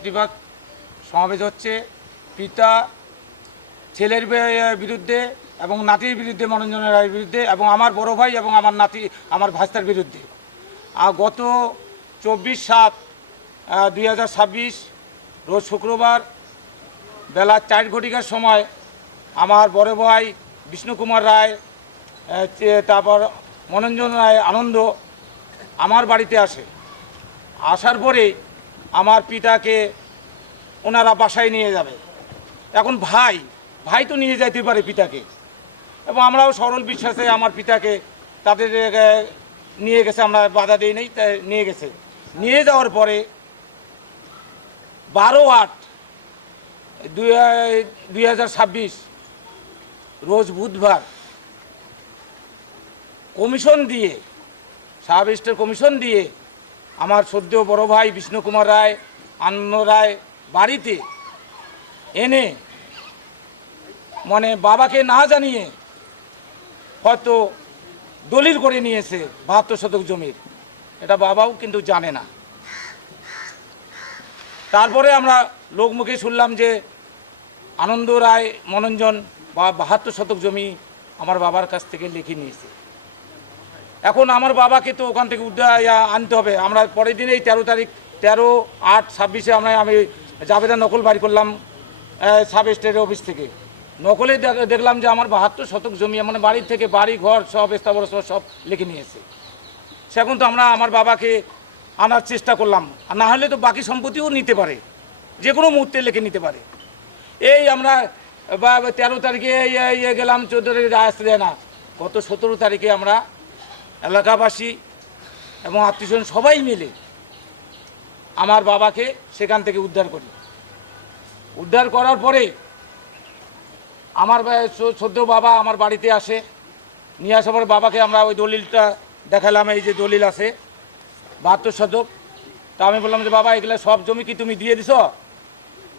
প্রতিবাদ সমাবেশ হচ্ছে পিতা ছেলের বিরুদ্ধে এবং নাতির বিরুদ্ধে, মনোরঞ্জন রায়ের বিরুদ্ধে, এবং আমার বড় ভাই এবং আমার নাতি আমার ভাস্তার বিরুদ্ধে। আর গত 24/7/2026 রোজ শুক্রবার বেলা 4 ঘটিকার সময় আমার বড় ভাই বিষ্ণুকুমার রায়, তারপর মনোরঞ্জন রায় আনন্দ আমার বাড়িতে আসে। আসার পরে আমার পিতাকে ওনারা বাসায় নিয়ে যাবে। এখন ভাই তো নিয়ে যাইতে পারে পিতাকে, এবং আমরাও সরল বিশ্বাসে আমার পিতাকে তাদের নিয়ে গেছে, আমরা বাধা দিই নাই, তাই নিয়ে গেছে। নিয়ে যাওয়ার পরে 12/8/2026 রোজ বুধবার কমিশন দিয়ে, সাব রেজিস্ট্রার কমিশন দিয়ে আমার সদ্য বড় ভাই বিষ্ণুকুমার রায়, আনন্দ রায় বাড়িতে এনে মানে বাবাকে না জানিয়ে হয়তো দলিল করে নিয়েছে 72 শতক জমির। এটা বাবাও কিন্তু জানে না। তারপরে আমরা লোকমুখে শুনলাম যে আনন্দ রায় মনোরঞ্জন 72 শতক জমি আমার বাবার কাছ থেকে লিখে নিয়েছে। এখন আমার বাবাকে তো ওখান থেকে আনতে হবে। আমরা পরের দিন এই 13/8/26 আমি জাবেদা নকল বাড়ি করলাম সাব রেজিস্ট্রারের অফিস থেকে। নকলে দেখলাম যে আমার 72 শতক জমি, মানে বাড়ির থেকে বাড়ি ঘর সব স্থাবর সব লিখে নিয়েছে। সেখন তো আমরা আমার বাবাকে আনার চেষ্টা করলাম, আর না হলে তো বাকি সম্পত্তিও নিতে পারে, যে কোনো মুহূর্তে লিখে নিতে পারে। এই আমরা 13 তারিখে গেলাম, 14 তারিখে আসতে দেয় না। গত 17 তারিখে আমরা এলাকাবাসী এবং আত্মীয়স্বজন সবাই মিলে আমার বাবাকে সেখান থেকে উদ্ধার করি। উদ্ধার করার পরে আমার সদ্য বাবা আমার বাড়িতে আসে। নিয়ে আসার পরে বাবাকে আমরা ওই দলিলটা দেখালাম, এই যে দলিল আছে 72 শতক। তা আমি বললাম যে বাবা এগুলো সব জমি কি তুমি দিয়ে দিছ?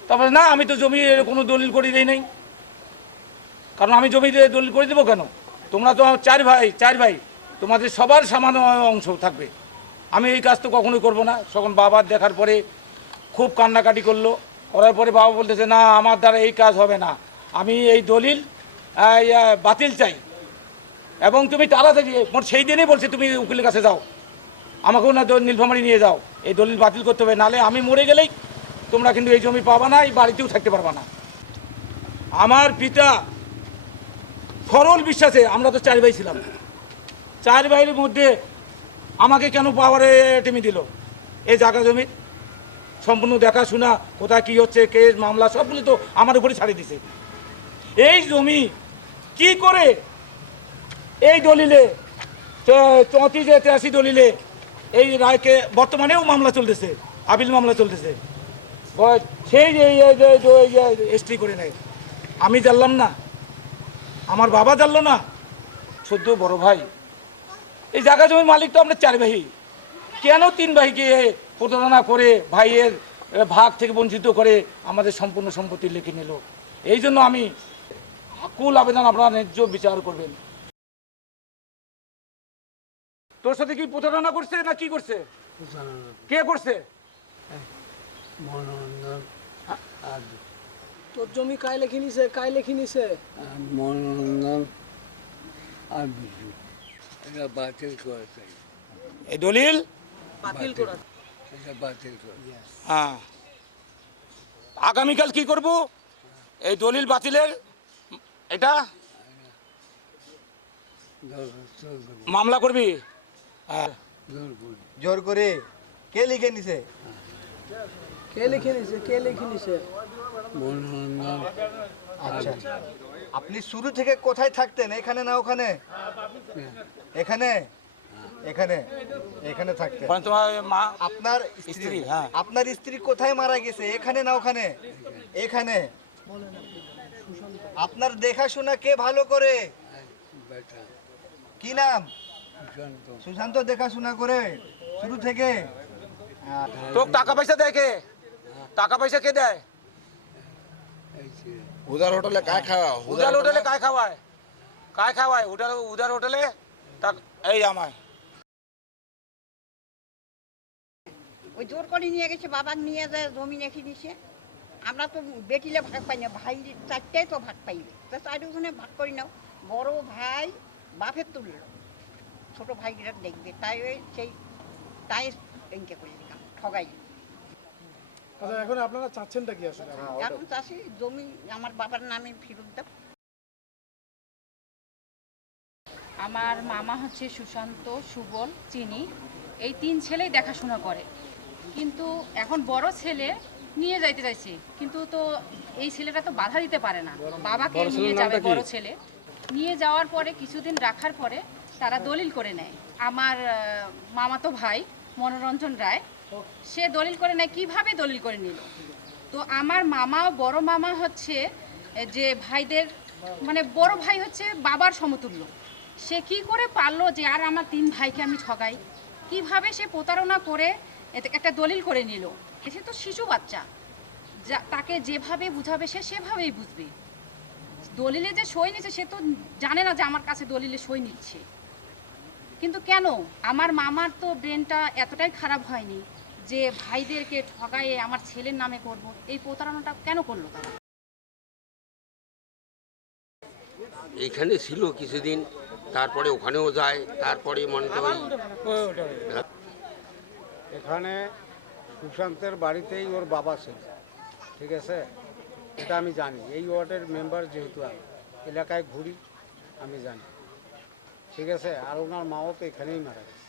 তারপরে না, আমি তো জমি কোনো দলিল করে দিই নাই। কারণ আমি জমি দিয়ে দলিল করে দেবো কেন? তোমরা তো 4 ভাই, তোমাদের সবার সামান্য অংশ থাকবে, আমি এই কাজ তো কখনোই করবো না। তখন বাবার দেখার পরে খুব কান্নাকাটি করলো। করার পরে বাবা বলতেছে না, আমার দ্বারা এই কাজ হবে না, আমি এই দলিল বাতিল চাই, এবং তুমি তাড়াতাড়ি, সেই দিনই বলছে তুমি উকিলের কাছে যাও, আমাকেও না নীলফামারী নিয়ে যাও, এই দলিল বাতিল করতে হবে, নাহলে আমি মরে গেলেই তোমরা কিন্তু এই জমি পাবা না, এই বাড়িতেও থাকতে পারবা না। আমার পিতা সরল বিশ্বাসে, আমরা তো 4 ভাই ছিলাম, 4 ভাইয়ের মধ্যে আমাকে কেন পাওয়ারে টেমি দিল? এই জায়গা জমির সম্পূর্ণ দেখাশোনা, কোথায় কী হচ্ছে, কেস মামলা সবগুলো তো আমার উপরে ছাড়িয়ে দিছে। এই জমি কি করে এই দলিলে 34-83 দলিলে এই রায়কে বর্তমানেও মামলা চলতেছে, আপিল মামলা চলতেছে, সেই এসটি করে নেয়। আমি জানলাম না, আমার বাবা জানলো না, সদ্য বড় ভাই। এই জায়গা জমির মালিক তো আমরা 4 ভাই, কেন 3 ভাইকে প্রতারণা করে ভাইয়ের ভাগ থেকে বঞ্চিত করে আমাদের সম্পূর্ণ সম্পত্তি লিখে নিল? এই জন্য আমি আকুল আবেদন, আপনারা ন্যায্য বিচার করবেন। তোর সাথে কি প্রতারণা করছে না কি করছে? কে করছে? তোর জমি কায় লেখি নিছে? মনোরঞ্জন আর বিজু, এটা বাতিল করে চাই, এই দলিল বাতিল করা। এটা বাতিল করে। হ্যাঁ, আগামীকাল কি করব? এই দলিল বাতিলের এটা মামলা করবি? হ্যাঁ, জোর করে কে লিখে নিছে? কে লিখে নিছে? মনোরঞ্জন। আচ্ছা, আপনি শুরু থেকে কোথায় থাকতেন? এখানে না ওখানে? এখানে এখানে এখানে থাকতেন। তোমার মা, আপনার স্ত্রী, স্ত্রী, হ্যাঁ। আপনার স্ত্রী কোথায় মারা গেছে? এখানে না ওখানে? এখানে। আপনার দেখাশোনা কে ভালো করে? বেটা কি নাম? সুশান্ত। সুশান্ত দেখাশোনা করে শুরু থেকে। তোর টাকা পয়সা দেয় কে? টাকা পয়সা কে দেয়? উদার হোটেলে কায় খাওয়া? উদার হোটেলে কায় খাওয়ায়? উদার হোটেলে এই আমায় ওই জোর করে নিয়ে গেছে, বাবাক নিয়ে যায় জমি রেখে দিছে। আমরা তো বেটিলে ভাগ পাই না, ভাই চারটাই তো ভাগ পাইবে, তো চারজনে ভাগ করি নাও। বড় ভাই বাপের তুলল, ছোট ভাইরা দেখবে, তাই ওই তাই এনকে করে দিলাম, ঠগাই। আচ্ছা, এখন আপনারা চাচ্ছেনটা কি আসলে? এখন চাষি জমি আমার বাবার নামে ফেরত দাও। আমার মামা হচ্ছে সুশান্ত, সুবল, চিনি, এই 3 ছেলেই দেখাশোনা করে। কিন্তু এখন বড় ছেলে নিয়ে যাইতে চাইছে, কিন্তু তো এই ছেলেটা তো বাধা দিতে পারে না, বাবাকে নিয়ে যাবে বড় ছেলে। নিয়ে যাওয়ার পরে কিছুদিন রাখার পরে তারা দলিল করে নেয়। আমার মামাতো ভাই মনোরঞ্জন রায়, সে দলিল করে নেয়। কিভাবে দলিল করে নিল? তো আমার মামা, বড় মামা হচ্ছে যে ভাইদের মানে বড় ভাই হচ্ছে বাবার সমতুল্য, সে কি করে পারলো যে আর আমার 3 ভাইকে আমি ঠগাই? কিভাবে সে প্রতারণা করে একটা দলিল করে নিল? সে তো শিশু বাচ্চা, তাকে যেভাবে বুঝাবে সে সেভাবেই বুঝবে। দলিলে যে সই নিচ্ছে সে তো জানে না যে আমার কাছে দলিলে সই নিচ্ছে। কিন্তু কেন? আমার মামার তো ব্রেনটা এতটাই খারাপ হয়নি যে ভাইদেরকে ঠগাইয়ে আমার ছেলের নামে করব, এই প্রতারণাটা কেন করলো তারা? এইখানে ছিল কিছুদিন, তারপরে ওখানেও যায়, তারপরে মনে হয় এখানে সুশান্তের বাড়িতেই ওর বাবা ছিল, ঠিক আছে, এটা আমি জানি। এই ওয়ার্ডের মেম্বার যেহেতু আমি এলাকায় ঘুরি, আমি জানি, ঠিক আছে। আর ওনার মাও তো এখানেই মারা গেছে।